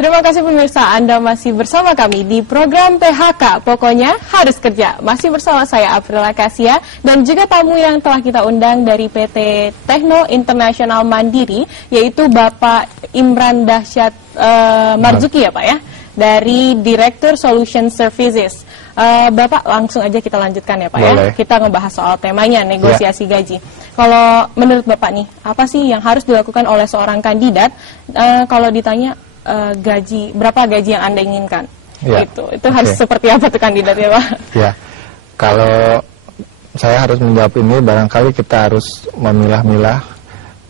Terima kasih pemirsa, Anda masih bersama kami di program PHK, pokoknya harus kerja. Masih bersama saya Aprila Kasia dan juga tamu yang telah kita undang dari PT Tekno Internasional Mandiri, yaitu Bapak Imran Dahsyat Marzuki ya Pak ya, dari Director Solution Services. Bapak, langsung aja kita lanjutkan ya Pak. Boleh. Ya. Kita ngebahas soal temanya, negosiasi gaji. Kalau menurut Bapak nih, apa sih yang harus dilakukan oleh seorang kandidat kalau ditanya gaji, berapa gaji yang Anda inginkan? Ya. Itu harus seperti apa tuh kandidatnya Pak? Ya, kalau saya harus menjawab ini, barangkali kita harus memilah-milah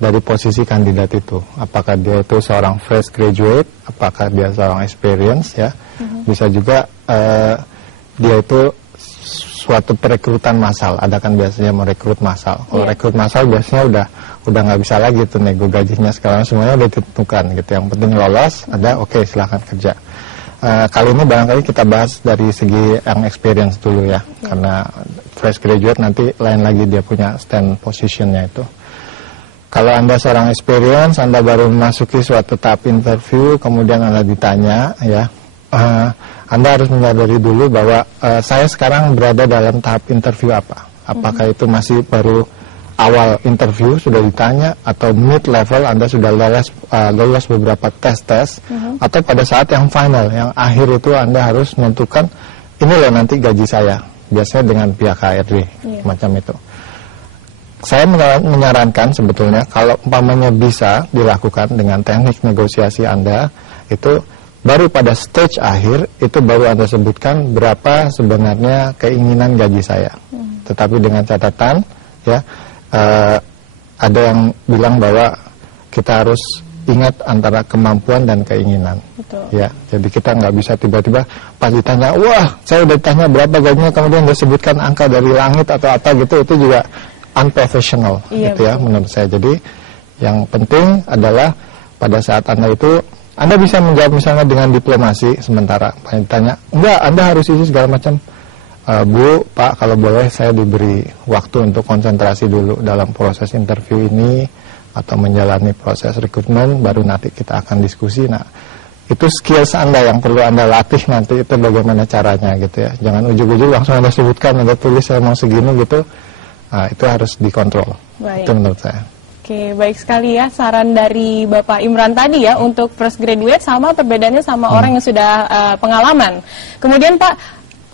dari posisi kandidat itu. Apakah dia itu seorang fresh graduate, apakah dia seorang experience ya. Bisa juga dia itu suatu perekrutan massal, ada kan biasanya merekrut massal. Kalau rekrut massal biasanya udah nggak bisa lagi tuh nego gajinya, sekarang semuanya udah ditentukan gitu. Yang penting lolos, ada oke, silahkan kerja. Kali ini barangkali kita bahas dari segi yang experience dulu ya, karena fresh graduate nanti lain lagi dia punya stand positionnya itu. Kalau Anda seorang experience, Anda baru memasuki suatu tahap interview, kemudian Anda ditanya ya, Anda harus menyadari dulu bahwa saya sekarang berada dalam tahap interview apa. Apakah itu masih baru awal interview, sudah ditanya, atau mid level Anda sudah lolos beberapa tes, atau pada saat yang final, yang akhir itu Anda harus menentukan, ini loh nanti gaji saya, biasanya dengan pihak HRD, macam itu. Saya menyarankan sebetulnya, kalau umpamanya bisa dilakukan dengan teknik negosiasi Anda, itu baru pada stage akhir, itu baru Anda sebutkan berapa sebenarnya keinginan gaji saya. Tetapi dengan catatan, ya, ada yang bilang bahwa kita harus ingat antara kemampuan dan keinginan. Betul. Ya, jadi kita nggak bisa tiba-tiba pas ditanya, wah, saya udah ditanya berapa gajinya, kemudian dia sebutkan angka dari langit atau apa gitu, itu juga unprofessional, gitu ya, menurut saya. Jadi yang penting adalah pada saat Anda itu, Anda bisa menjawab misalnya dengan diplomasi sementara. Ditanya, enggak, Anda harus isi segala macam. Bu, Pak, kalau boleh saya diberi waktu untuk konsentrasi dulu dalam proses interview ini atau menjalani proses rekrutmen, baru nanti kita akan diskusi. Nah, itu skills Anda yang perlu Anda latih nanti, itu bagaimana caranya gitu ya. Jangan ujuk-ujuk langsung Anda sebutkan, Anda tulis saya mau segini gitu. Nah, itu harus dikontrol. Baik. Itu menurut saya. Oke, baik sekali ya saran dari Bapak Imran tadi ya untuk fresh graduate, sama perbedaannya sama orang yang sudah pengalaman. Kemudian Pak,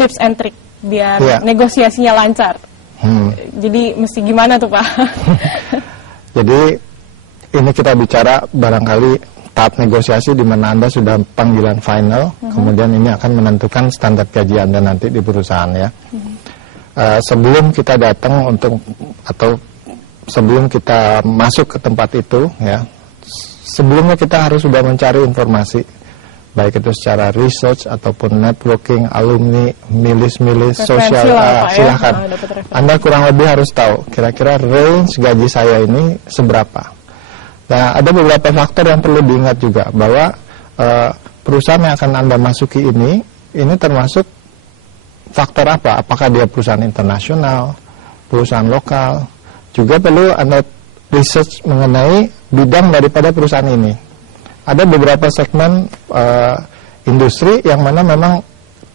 tips and trick biar negosiasinya lancar. Jadi mesti gimana tuh Pak? Jadi ini kita bicara barangkali tahap negosiasi di mana Anda sudah panggilan final, kemudian ini akan menentukan standar gaji Anda nanti di perusahaan ya. Sebelum kita datang atau sebelum kita masuk ke tempat itu ya, sebelumnya kita harus sudah mencari informasi, baik itu secara research ataupun networking, alumni, milis-milis, sosial, silahkan. Anda kurang lebih harus tahu kira-kira range gaji saya ini seberapa. Nah, ada beberapa faktor yang perlu diingat juga, bahwa perusahaan yang akan Anda masuki ini termasuk faktor apa? Apakah dia perusahaan internasional, perusahaan lokal. Juga perlu Anda research mengenai bidang daripada perusahaan ini. Ada beberapa segmen industri yang mana memang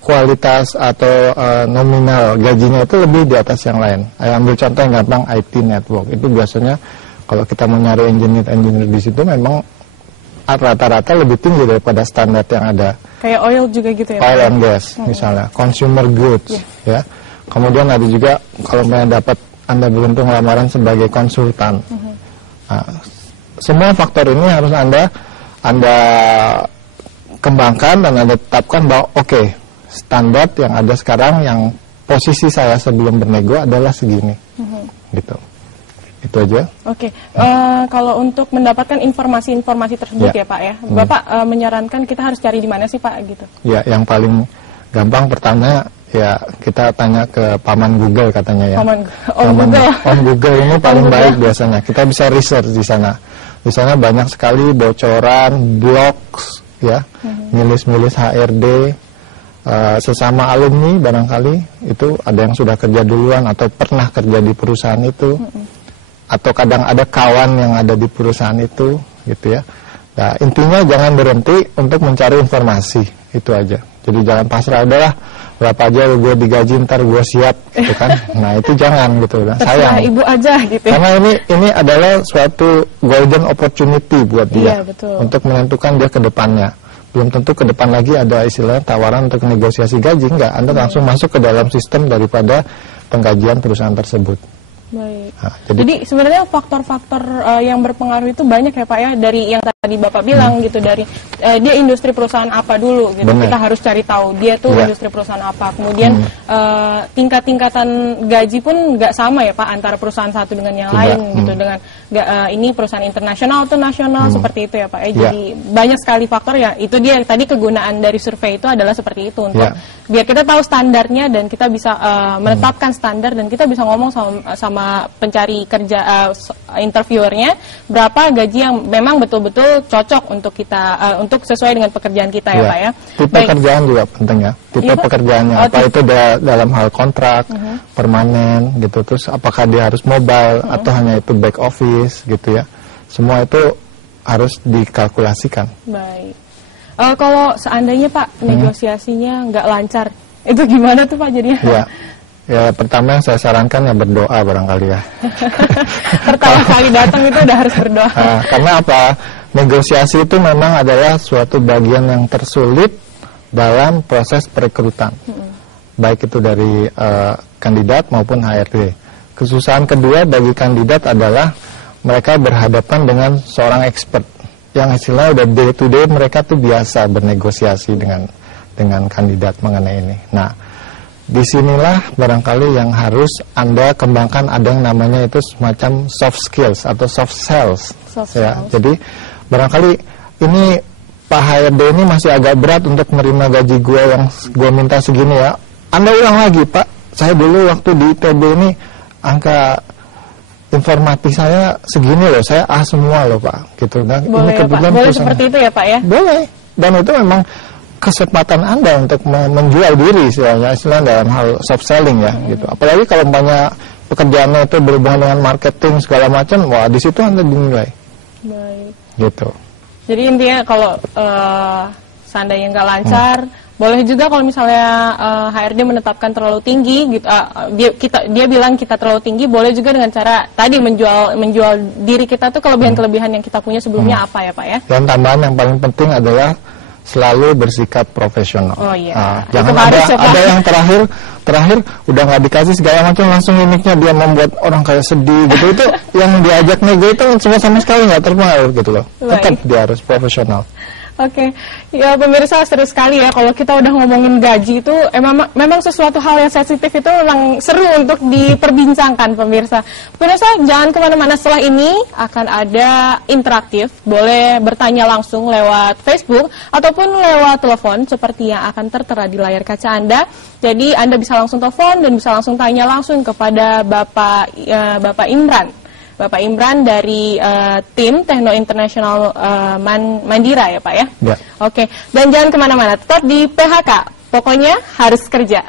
kualitas atau nominal gajinya itu lebih di atas yang lain. Saya ambil contoh yang gampang, IT network. Itu biasanya kalau kita mau nyari engineer di situ memang rata-rata lebih tinggi daripada standar yang ada. Kayak oil juga gitu ya? Oil and gas misalnya, consumer goods ya. Kemudian ada juga kalau dapat Anda beruntung lamaran sebagai konsultan. Nah, semua faktor ini harus Anda kembangkan dan Anda tetapkan bahwa oke, standar yang ada sekarang, yang posisi saya sebelum bernego adalah segini, gitu. Itu aja. Oke. Kalau untuk mendapatkan informasi-informasi tersebut ya Pak ya, Bapak menyarankan kita harus cari di mana sih Pak gitu? Ya, yang paling gampang pertama ya kita tanya ke paman Google katanya ya. Om Google ini paling baik biasanya. Kita bisa research di sana. Di sana banyak sekali bocoran, blogs ya, milis-milis HRD, sesama alumni barangkali itu ada yang sudah kerja duluan atau pernah kerja di perusahaan itu. Atau kadang ada kawan yang ada di perusahaan itu gitu ya. Nah, intinya jangan berhenti untuk mencari informasi, itu aja. Jadi jangan pasrah, adalah berapa aja gue digaji ntar gue siap, gitu kan. Nah itu jangan gitu, nah, sayang. Ibu aja gitu. Karena ini adalah suatu golden opportunity buat dia, betul. untuk menentukan dia ke depannya. Belum tentu ke depan lagi ada istilah tawaran untuk negosiasi gaji, enggak. Anda langsung masuk ke dalam sistem daripada penggajian perusahaan tersebut. Baik. Nah, jadi sebenarnya faktor-faktor yang berpengaruh itu banyak ya Pak ya, dari yang tadi Bapak bilang gitu, dari dia industri perusahaan apa dulu gitu. Bener. Kita harus cari tahu dia tuh industri perusahaan apa. Kemudian tingkat-tingkatan gaji pun nggak sama ya Pak antara perusahaan satu dengan yang lain gitu. Dengan ini perusahaan internasional atau nasional seperti itu ya Pak ya. Jadi banyak sekali faktor ya. Itu dia tadi kegunaan dari survei itu adalah seperti itu, untuk biar kita tahu standarnya dan kita bisa menetapkan standar, dan kita bisa ngomong sama pencari kerja interviewernya berapa gaji yang memang betul-betul cocok untuk kita untuk sesuai dengan pekerjaan kita ya Pak ya. Tipe pekerjaan juga penting ya. Tipe pekerjaannya apa itu dalam hal kontrak, permanen gitu. Terus apakah dia harus mobile atau hanya itu back office gitu ya. Semua itu harus dikalkulasikan. Baik. Kalau seandainya Pak negosiasinya nggak lancar, itu gimana tuh Pak jadinya? Ya pertama yang saya sarankan ya berdoa barangkali ya. Pertama kali datang itu udah harus berdoa. Karena apa? Negosiasi itu memang adalah suatu bagian yang tersulit dalam proses perekrutan. Baik itu dari kandidat maupun HRD. Kesusahan kedua bagi kandidat adalah mereka berhadapan dengan seorang expert yang istilahnya udah day to day, mereka tuh biasa bernegosiasi dengan kandidat mengenai ini. Nah, disinilah barangkali yang harus Anda kembangkan, ada yang namanya itu semacam soft skills atau soft sales. Jadi barangkali ini Pak HRD ini masih agak berat untuk menerima gaji gue yang gue minta segini ya. Anda ulang lagi, Pak, saya dulu waktu di ITB ini angka informatif saya segini loh, saya A semua loh Pak, gitu. Nah, boleh ini ya Pak, boleh seperti itu ya Pak ya? Boleh, dan itu memang kesempatan Anda untuk menjual diri istilahnya dalam hal soft selling ya, gitu. Apalagi kalau banyak pekerjaannya itu berhubungan dengan marketing segala macam, wah di situ Anda dinilai. Baik. Gitu. Jadi intinya kalau seandainya nggak lancar, boleh juga kalau misalnya HRD menetapkan terlalu tinggi, gitu, dia bilang kita terlalu tinggi, boleh juga dengan cara tadi menjual diri kita tuh kelebihan-kelebihan yang kita punya sebelumnya apa ya Pak ya? Dan tambahan yang paling penting adalah selalu bersikap profesional. Oh iya. Jangan ada yang terakhir udah nggak dikasih segala macam langsung mimiknya dia membuat orang kayak sedih gitu. Itu yang diajak nego itu sama sekali nggak terpengaruh gitu loh. Tetap dia harus profesional. Oke, ya pemirsa, seru sekali ya kalau kita udah ngomongin gaji itu memang sesuatu hal yang sensitif, itu memang seru untuk diperbincangkan pemirsa. Pemirsa jangan kemana-mana, setelah ini akan ada interaktif, boleh bertanya langsung lewat Facebook ataupun lewat telepon seperti yang akan tertera di layar kaca Anda. Jadi Anda bisa langsung telepon dan bisa langsung tanya langsung kepada Bapak Imran. Bapak Imran dari tim Techno International Mandira ya Pak ya? Ya. Oke, dan jangan kemana-mana, tetap di PHK, pokoknya harus kerja.